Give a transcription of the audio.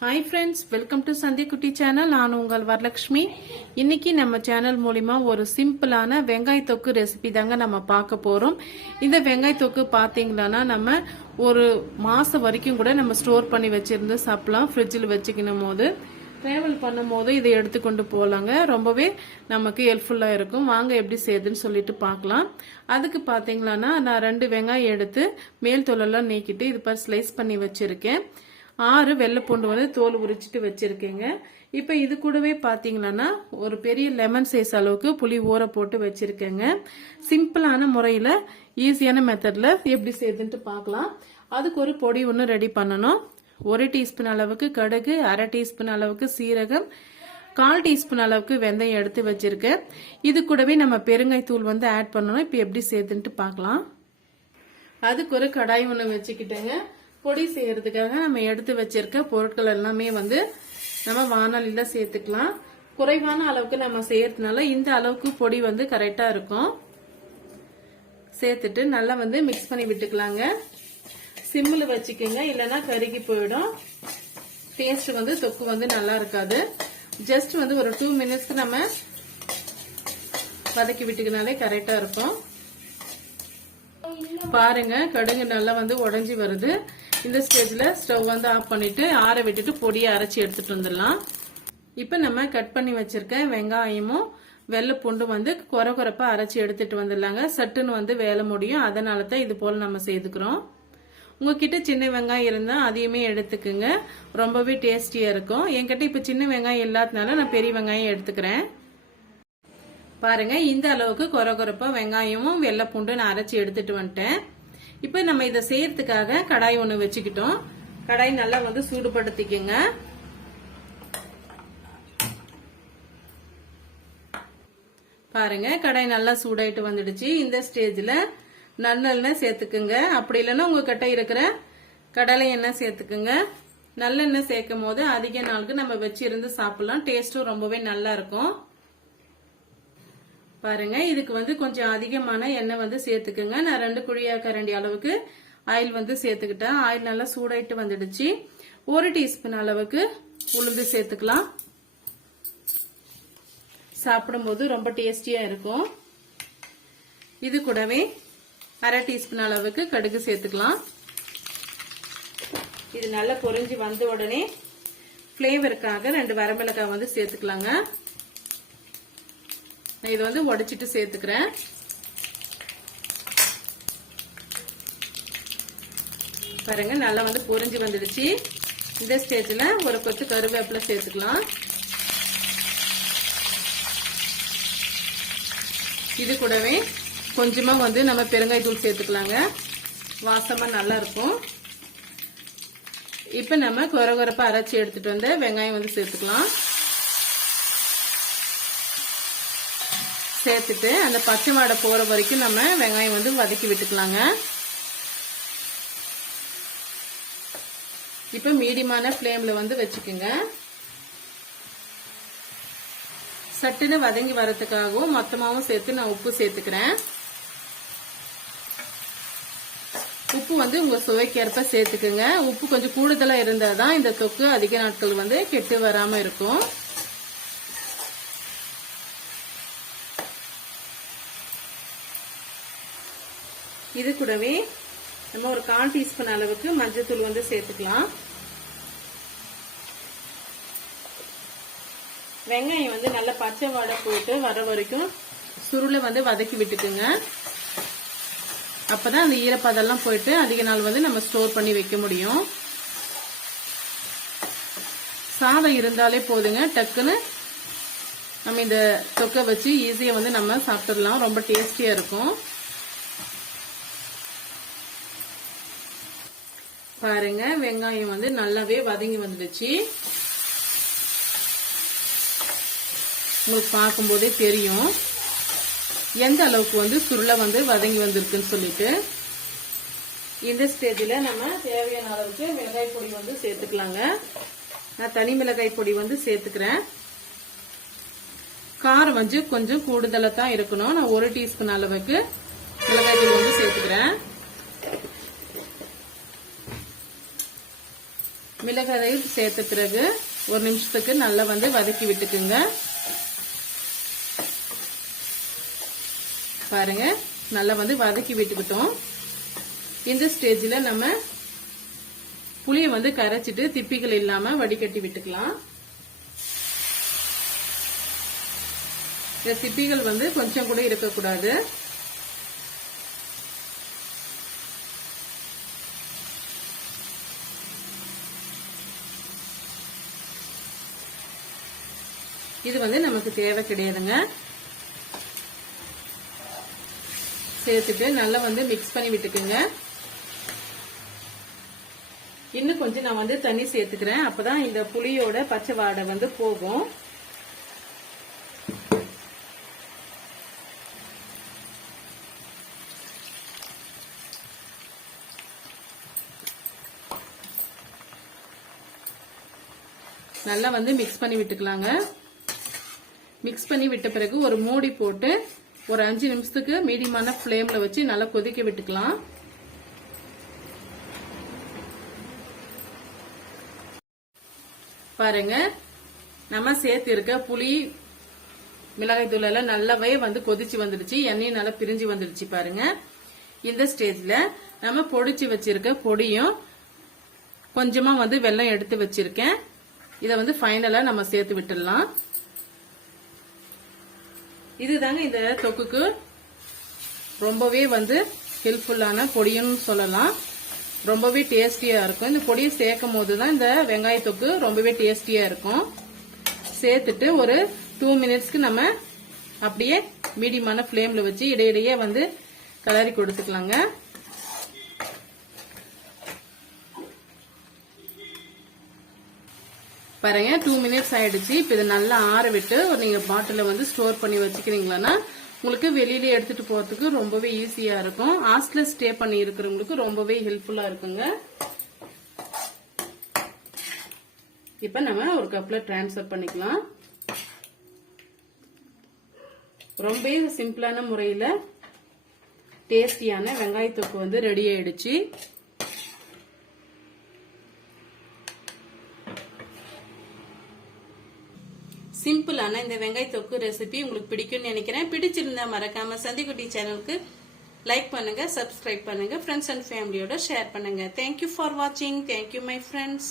Hi friends welcome to Santhikutty channel நான் உங்கள் வரலட்சுமி இன்னைக்கு நம்ம சேனல் மூலிமா ஒரு சிம்பிளான வெங்காய தொக்கு ரெசிபி தாங்க நம்ம பார்க்க போகிறோம் இந்த வெங்காய தொக்கு பார்த்தீங்கன்னா நம்ம ஒரு மாதம் வரைக்கும் கூட நம்ம ஸ்டோர் பண்ணி வச்சிருந்து சாப்பிடலாம். ஃப்ரிட்ஜில் வச்சுக்கணும் போது ட்ராவல் பண்ணும் போது இதை எடுத்துக்கொண்டு போகலாங்க ரொம்பவே நமக்கு ஹெல்ப்ஃபுல்லாக இருக்கும். வாங்க எப்படி செய்யுதுன்னு சொல்லிட்டு பார்க்கலாம். அதுக்கு பார்த்தீங்களான்னா நான் ரெண்டு வெங்காயம் எடுத்து மேல் தோலெல்லாம் நீக்கிட்டு இது பார் ஸ்லைஸ் பண்ணி வச்சுருக்கேன். ஆறு வெள்ளைப்பூண்டு வந்து தோல் உரிச்சிட்டு வச்சிருக்கேங்க. இப்போ இது கூடவே பார்த்தீங்கன்னா ஒரு பெரிய லெமன் சைஸ் அளவுக்கு புளி ஊற போட்டு வச்சிருக்கேங்க. சிம்பிளான முறையில் ஈஸியான மெத்தடில் எப்படி செய்யுதுன்ட்டு பார்க்கலாம் அதுக்கு ஒரு பொடி ஒன்று ரெடி பண்ணணும். ஒரு டீஸ்பூன் அளவுக்கு கடுகு அரை டீஸ்பூன் அளவுக்கு சீரகம் கால் டீஸ்பூன் அளவுக்கு வெந்தயம் எடுத்து வச்சிருக்கேன். இது கூடவே நம்ம பெருங்காய் தூள் வந்து ஆட் பண்ணணும். இப்போ எப்படி செய்யுதுன்ட்டு பார்க்கலாம் அதுக்கு ஒரு கடாய் ஒன்று வச்சுக்கிட்டேங்க. பொடி செய்யறதுக்காக நம்ம எடுத்து வச்சிருக்க பொருட்கள் எல்லாமே வந்து நம்ம வானொலியில சேர்த்துக்கலாம். குறைவான அளவுக்கு நம்ம செய்யறதுனால இந்த அளவுக்கு பொடி வந்து கரெக்டா இருக்கும். சேர்த்துட்டு நல்லா வந்து மிக்ஸ் பண்ணி விட்டுக்கலாங்க. சிம்மில் வச்சுக்கோங்க இல்லைன்னா கருகி போயிடும். டேஸ்ட் வந்து தொக்கு வந்து நல்லா இருக்காது. ஜஸ்ட் வந்து ஒரு டூ மினிட்ஸ்க்கு நம்ம வதக்கி விட்டுக்கினாலே கரெக்டாக இருக்கும். பாருங்க. கடுகு நல்லா வந்து உடஞ்சி வருது. இந்த ஸ்டேஜ்ல ஸ்டவ் வந்து ஆஃப் பண்ணிட்டு ஆற விட்டுட்டு பொடியை அரைச்சி எடுத்துட்டு வந்துடலாம். இப்போ நம்ம கட் பண்ணி வச்சிருக்க வெங்காயமும் வெள்ளை பூண்டும் வந்து குறை குறைப்பா அரைச்சி எடுத்துட்டு வந்துடலாங்க. சட்டுன்னு வந்து வேலை முடியும். அதனால தான் இது போல் நம்ம செய்துக்கிறோம். உங்ககிட்ட சின்ன வெங்காயம் இருந்தால் அதையுமே எடுத்துக்குங்க. ரொம்பவே டேஸ்டியாக இருக்கும். என்கிட்ட இப்போ சின்ன வெங்காயம் இல்லாதனால நான் பெரிய வெங்காயம் எடுத்துக்கிறேன். பாருங்க இந்த அளவுக்கு குறை குறைப்பா வெங்காயமும் வெள்ளை பூண்டு நான் அரைச்சி எடுத்துட்டு வந்துட்டேன். இப்போ நம்ம இதை செய்யறதுக்காக கடாய் ஒன்று வச்சுக்கிட்டோம். கடாய் நல்லா வந்து சூடுபடுத்திக்கங்க. பாருங்க கடாய் நல்லா சூடாயிட்டு வந்துடுச்சு. இந்த ஸ்டேஜ்ல நல்லெண்ணெய் சேர்த்துக்குங்க. அப்படி இல்லைன்னா உங்ககிட்ட இருக்கிற கடலை எண்ணெய் சேர்த்துக்குங்க. நல்லெண்ணெய் சேர்க்கும் போது அதிக நாளுக்கு நம்ம வச்சிருந்து சாப்பிடலாம். டேஸ்டும் ரொம்பவே நல்லா இருக்கும். பாருங்க இதுக்கு வந்து கொஞ்சம் அதிகமான எண்ணெய் வந்து சேர்த்துக்குங்க. நான் ரெண்டு குழியா கரண்டி அளவுக்கு ஆயில் வந்து சேர்த்துக்கிட்டேன். ஆயில் நல்லா சூடாயிட்டு வந்துடுச்சு. ஒரு டீஸ்பூன் அளவுக்கு உளுந்து சேர்த்துக்கலாம். சாப்பிடும்போது ரொம்ப டேஸ்டியா இருக்கும். இது கூடவே அரை டீஸ்பூன் அளவுக்கு கடுகு சேர்த்துக்கலாம். இது நல்லா பொறிஞ்சு வந்த உடனே ஃப்ளேவருக்காக ரெண்டு வரமிளகாய் வந்து சேர்த்துக்கலாங்க. நான் இதை வந்து உடைச்சிட்டு சேர்த்துக்கிறேன். பாருங்க நல்லா வந்து பொறிஞ்சு வந்துடுச்சு. இந்த ஸ்டேஜில் ஒரு கொத்து கருவேப்பிலை சேர்த்துக்கலாம். இது கூடவே கொஞ்சமா வந்து நம்ம பெருங்காய தூள் சேர்த்துக்கலாங்க. வாசமா நல்லா இருக்கும். இப்போ நம்ம குறை குறைப்பாக அரைச்சி எடுத்துட்டு வந்து வெங்காயம் வந்து சேர்த்துக்கலாம். சேர்த்துட்டு அந்த பச்சை வாடை போகிற வரைக்கும் நம்ம வெங்காயம் வந்து வதக்கி விட்டுக்கலாங்க. இப்போ மீடியமான ஃப்ளேமில் வந்து வச்சுக்கோங்க. சட்டுன்னு வதங்கி வரத்துக்காகவும் மொத்தமாகவும் சேர்த்து நான் உப்பு சேர்த்துக்கிறேன். உப்பு வந்து உங்கள் சுவைக்கேற்ப சேர்த்துக்குங்க. உப்பு கொஞ்சம் கூடுதலாக இருந்தால் தான் இந்த தொக்கு அதிக நாட்கள் வந்து கெட்டு வராமல் இருக்கும். இது கூடவே நம்ம ஒரு கால் டீஸ்பூன் அளவுக்கு மஞ்சத்தூள் வந்து சேர்த்துக்கலாம். வெங்காயம் வந்து நல்லா பச்சை வாடை போட்டு வர வரைக்கும் சுருளை வந்து வதக்கி விட்டுக்குங்க. அப்பதான் அந்த ஈரப்பதெல்லாம் போயிட்டு அதிக நாள் வந்து நம்ம ஸ்டோர் பண்ணி வைக்க முடியும். சாதம் இருந்தாலே போதுங்க. டக்குன்னு நம்ம இந்த தொக்கை வச்சு ஈஸியா வந்து நம்ம சாப்பிட்டுடலாம். ரொம்ப டேஸ்டியா இருக்கும். பாருங்க வெங்காயம் வந்து நல்லாவே வதங்கி வந்துடுச்சு. உங்களுக்கு பார்க்கும்போதே தெரியும். எந்த அளவுக்கு வந்து சுருளை வந்து வதங்கி வந்திருக்குன்னு சொல்லிட்டு. இந்த ஸ்டேஜில் நம்ம தேவையான அளவுக்கு மிளகாய் பொடி வந்து சேர்த்துக்கலாங்க. நான் தனி மிளகாய் பொடி வந்து சேர்த்துக்கிறேன். காரம் வந்து கொஞ்சம் கூடுதலாக தான் இருக்கணும். நான் ஒரு டீஸ்பூன் அளவுக்கு மிளகாய் பொடி வந்து சேர்த்துக்கிறேன். மிளகாயை சேர்த்த பிறகு ஒரு நிமிஷத்துக்கு நல்லா வந்து வதக்கி விட்டுக்குங்க. பாருங்க நல்லா வந்து வதக்கி விட்டுக்கிட்டோம். இந்த ஸ்டேஜில் நம்ம புளியை வந்து கரைச்சிட்டு திப்பிகள் இல்லாமல் வடிகட்டி விட்டுக்கலாம். இந்த திப்பிகள் வந்து கொஞ்சம் கூட இருக்கக்கூடாது. இது வந்து நமக்கு தேவை கிடையாதுங்க. சேர்த்துட்டு நல்லா வந்து மிக்ஸ் பண்ணி விட்டுக்குங்க. இன்னும் கொஞ்சம் நான் வந்து தண்ணி சேர்த்துக்கிறேன். அப்பதான் இந்த புளியோட பச்சை வாடை வந்து போகும். நல்லா வந்து மிக்ஸ் பண்ணி விட்டுக்கலாங்க. மிக்ஸ் பண்ணி விட்ட பிறகு ஒரு மூடி போட்டு ஒரு அஞ்சு நிமிஷத்துக்கு மீடியமான ஃப்ளேமில் வச்சு நல்லா கொதிக்க விட்டுக்கலாம். பாருங்க நம்ம சேர்த்திருக்க புளி மிளகாய் தூள் எல்லாம் நல்லாவே வந்து கொதிச்சு வந்துடுச்சு. எண்ணெயும் நல்லா பிரிஞ்சு வந்துடுச்சு பாருங்க. இந்த ஸ்டேஜ்ல நம்ம பொடிச்சு வச்சிருக்க பொடியும் கொஞ்சமா வந்து வெல்லம் எடுத்து வச்சிருக்கேன். இதை வந்து ஃபைனலா நம்ம சேர்த்து விட்டுடலாம். இதுதாங்க இந்த தொக்குக்கு ரொம்பவே வந்து ஹெல்ப்ஃபுல்லான பொடியும் சொல்லலாம். ரொம்பவே டேஸ்டியா இருக்கும். இந்த பொடியை சேர்க்கும் போது தான் இந்த வெங்காய தொக்கு ரொம்பவே டேஸ்டியா இருக்கும். சேர்த்துட்டு ஒரு டூ மினிட்ஸ்க்கு நம்ம அப்படியே மீடியமான ஃப்ளேமில் வச்சு இடையிடையே வந்து கலரி கொடுத்துக்கலாங்க. பாருங்க டூ மினிட்ஸ் ஆயிடுச்சு. இப்போ இதை நல்லா ஆற விட்டு நீங்க பாட்டில வந்து ஸ்டோர் பண்ணி வச்சுக்கிறீங்களான்னா உங்களுக்கு வெளியில எடுத்துட்டு போறதுக்கு ரொம்பவே ஈஸியா இருக்கும். ஹாஸ்டல்ல ஸ்டே பண்ணி இருக்கிறவங்களுக்கு ரொம்பவே ஹெல்ப்ஃபுல்லா இருக்குங்க. இப்ப நம்ம ஒரு கப்ல டிரான்ஸ்ஃபர் பண்ணிக்கலாம். ரொம்ப சிம்பிளான முறையில டேஸ்டியான வெங்காய வந்து ரெடி ஆயிடுச்சு. சிம்பிளான இந்த வெங்காய தொக்கு ரெசிபி உங்களுக்கு பிடிக்கும்னு நினைக்கிறேன். பிடிச்சிருந்தா மறக்காம சந்திக்குட்டி சேனலுக்கு லைக் பண்ணுங்க சப்ஸ்கிரைப் பண்ணுங்க ஃப்ரெண்ட்ஸ் அண்ட் ஃபேமிலியோட ஷேர் பண்ணுங்க. தேங்க்யூ ஃபார் வாட்சிங் தேங்க்யூ மை ஃப்ரெண்ட்ஸ்